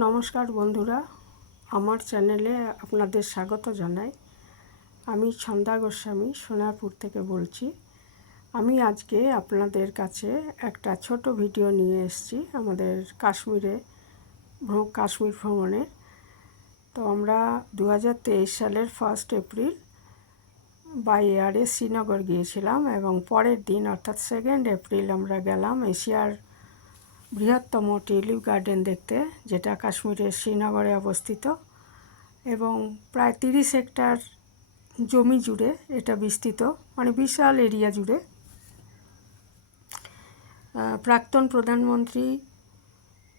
নমস্কার বন্ধুরা, আমার চ্যানেলে আপনাদের স্বাগত জানাই। আমি ছন্দা গোস্বামী, সোনারপুর থেকে বলছি। আমি আজকে আপনাদের কাছে একটা ছোট ভিডিও নিয়ে এসেছি আমাদের কাশ্মীরে কাশ্মীর ভ্রমণে। তো আমরা দু হাজার তেইশ সালের ফার্স্ট এপ্রিল বাই এয়ারে শ্রীনগর গিয়েছিলাম এবং পরের দিন, অর্থাৎ সেকেন্ড এপ্রিল আমরা গেলাম এশিয়ার বৃহত্তম টিউলিপ গার্ডেন দেখতে, যেটা কাশ্মীরের শ্রীনগরে অবস্থিত, এবং প্রায় তিরিশ হেক্টর জমি জুড়ে এটা বিস্তৃত মানে বিশাল এরিয়া জুড়ে। প্রাক্তন প্রধানমন্ত্রী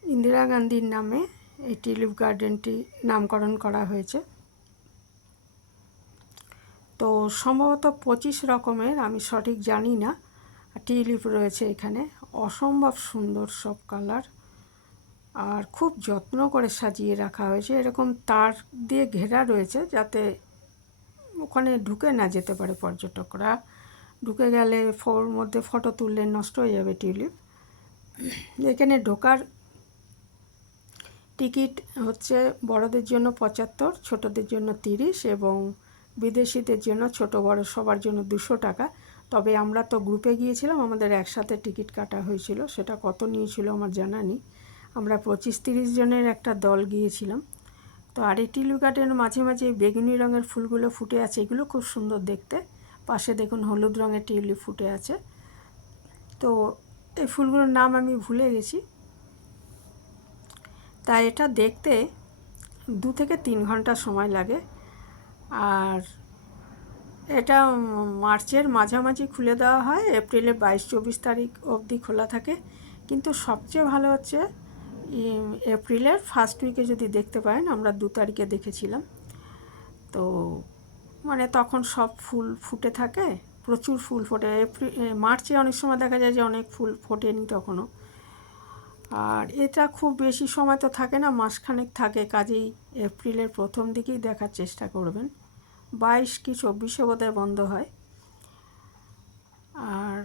ইন্দিরা গান্ধীর নামে এই টিউলিপ গার্ডেনটি নামকরণ করা হয়েছে। তো সম্ভবত পঁচিশ রকমের, আমি সঠিক জানি না, টিউলিপ রয়েছে এখানে। অসম্ভব সুন্দর সব কালার। আর খুব যত্ন করে সাজিয়ে রাখা হয়েছে। এরকম তার দিয়ে ঘেরা রয়েছে যাতে ওখানে ঢুকে না যেতে পারে পর্যটকরা। ঢুকে গেলে ফোর মধ্যে ফটো তুললে নষ্ট হয়ে যাবে টিউলিপ। এখানে ঢোকার টিকিট হচ্ছে বড়দের জন্য পঁচাত্তর, ছোটদের জন্য তিরিশ এবং বিদেশিদের জন্য ছোট বড় সবার জন্য দুশো টাকা। তবে আমরা তো গ্রুপে গিয়েছিলাম, আমাদের একসাথে টিকিট কাটা হয়েছিল, সেটা কত নিয়েছিল আমার জানা নেই। আমরা পঁচিশ তিরিশ জনের একটা দল গিয়েছিলাম। তো আর এই টিলু গার্ডেনের মাঝে মাঝে বেগুনি রঙের ফুলগুলো ফুটে আছে, এগুলো খুব সুন্দর দেখতে। পাশে দেখুন হলুদ রঙের টিউলিপ ফুটে আছে। তো এই ফুলগুলোর নাম আমি ভুলে গেছি। তাই এটা দেখতে দু থেকে তিন ঘণ্টা সময় লাগে। আর এটা মার্চের মাঝামাঝি খুলে দেওয়া হয় এপ্রিলের বাইশ চব্বিশ তারিখ অবধি খোলা থাকে। কিন্তু সবচেয়ে ভালো হচ্ছে এপ্রিলের ফার্স্ট উইকে যদি দেখতে পারেন, আমরা দু তারিখে দেখেছিলাম। তো মানে তখন সব ফুল ফুটে থাকে, প্রচুর ফুল ফোটে। এপ্রিল মার্চে অনেক সময় দেখা যায় যে অনেক ফুল ফোটেনি তখনও। আর এটা খুব বেশি সময় তো থাকে না, মাসখানেক থাকে। কাজেই এপ্রিলের প্রথম দিকেই দেখার চেষ্টা করবেন। বাইশ কি চব্বিশে বোধহয় বন্ধ হয়। আর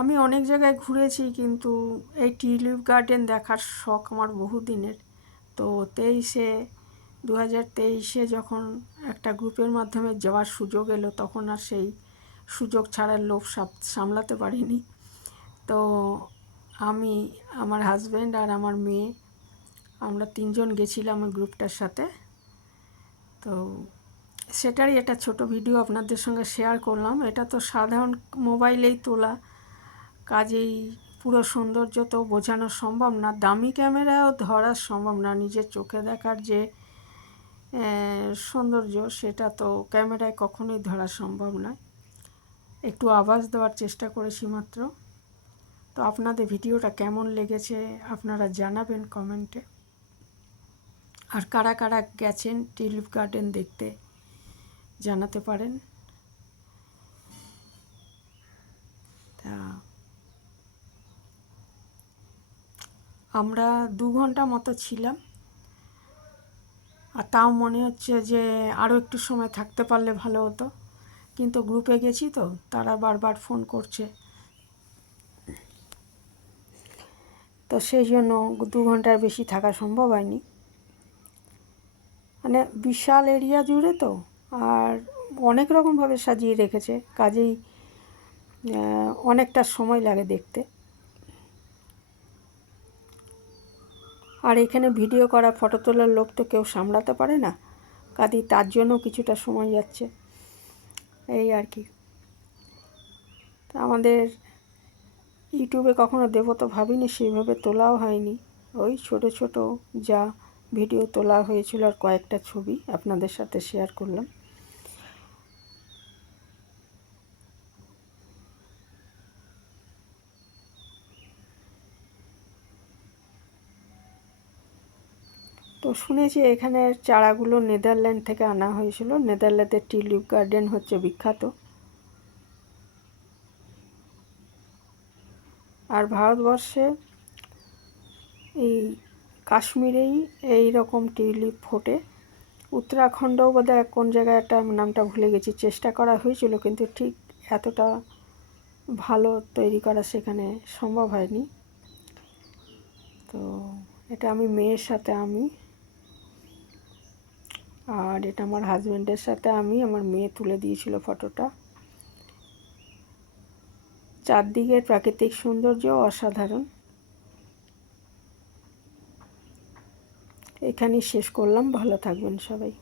আমি অনেক জায়গায় ঘুরেছি, কিন্তু এই টিউলিপ গার্ডেন দেখার শখ আমার বহুদিনের। তো তেইশে দু হাজার তেইশে যখন একটা গ্রুপের মাধ্যমে যাওয়ার সুযোগ এলো, তখন আর সেই সুযোগ ছাড়ার লোভ সামলাতে পারিনি। তো আমি, আমার হাজব্যান্ড আর আমার মেয়ে, আমরা তিনজন গেছিলাম ওই গ্রুপটার সাথে। তো সেটারই একটা ছোট ভিডিও আপনাদের সঙ্গে শেয়ার করলাম। এটা তো সাধারণ মোবাইলেই তোলা। কাজেই পুরো সৌন্দর্য তো বোঝানো সম্ভব না। দামি ক্যামেরাও ধরা সম্ভব না। নিজের চোখে দেখার যে সৌন্দর্য, সেটা তো ক্যামেরায় কখনোই ধরা সম্ভব নয় একটু আওয়াজ দেওয়ার চেষ্টা করেছি মাত্র। তো আপনাদের ভিডিওটা কেমন লেগেছে আপনারা জানাবেন কমেন্টে। আর কারা কারা গেছেন টিউলিপ গার্ডেন দেখতে? জানাতে পারেন। তা আমরা দু ঘণ্টা মতো ছিলাম। আর তাও মনে হচ্ছে যে আরও একটু সময় থাকতে পারলে ভালো হতো। কিন্তু গ্রুপে গেছি তো, তারা বারবার ফোন করছে। তো সেই জন্য দু ঘণ্টার বেশি থাকা সম্ভব হয়নি। মানে বিশাল এরিয়া জুড়ে তো আর অনেক রকমভাবে সাজিয়ে রেখেছে, কাজেই অনেকটা সময় লাগে দেখতে। আর এখানে ভিডিও করা, ফটো তোলার লোক তো কেউ সামলাতে পারে না কাজেই তার জন্য কিছুটা সময় যাচ্ছে। এই আর কি। আমাদের ইউটিউবে কখনো দেবো তো ভাবিনি সেইভাবে তোলাও হয়নি। ওই ছোট ছোট যা ভিডিও তোলা হয়েছিল আর কয়েকটা ছবি আপনাদের সাথে শেয়ার করলাম। তো শুনেছি এখানের চারাগুলো নেদারল্যান্ড থেকে আনা হয়েছিল। নেদারল্যান্ডের টিউলিপ গার্ডেন হচ্ছে বিখ্যাত। আর ভারতবর্ষে এই কাশ্মীরেই এই রকম টিউলিপ ফোটে। উত্তরাখণ্ডও বোধহয় কোন জায়গায় একটা নামটা ভুলে গেছি, চেষ্টা করা হয়েছিল কিন্তু ঠিক এতটা ভালো তৈরি করা সেখানে সম্ভব হয়নি। তো এটা আমি মেয়ের সাথে আমি আর এটা আমার হাজব্যান্ডের সাথে আমি, আমার মেয়ে তুলে দিয়েছিল ফটোটা চারদিকের প্রাকৃতিক সৌন্দর্য অসাধারণ। এখানেই শেষ করলাম, ভালো থাকবেন সবাই।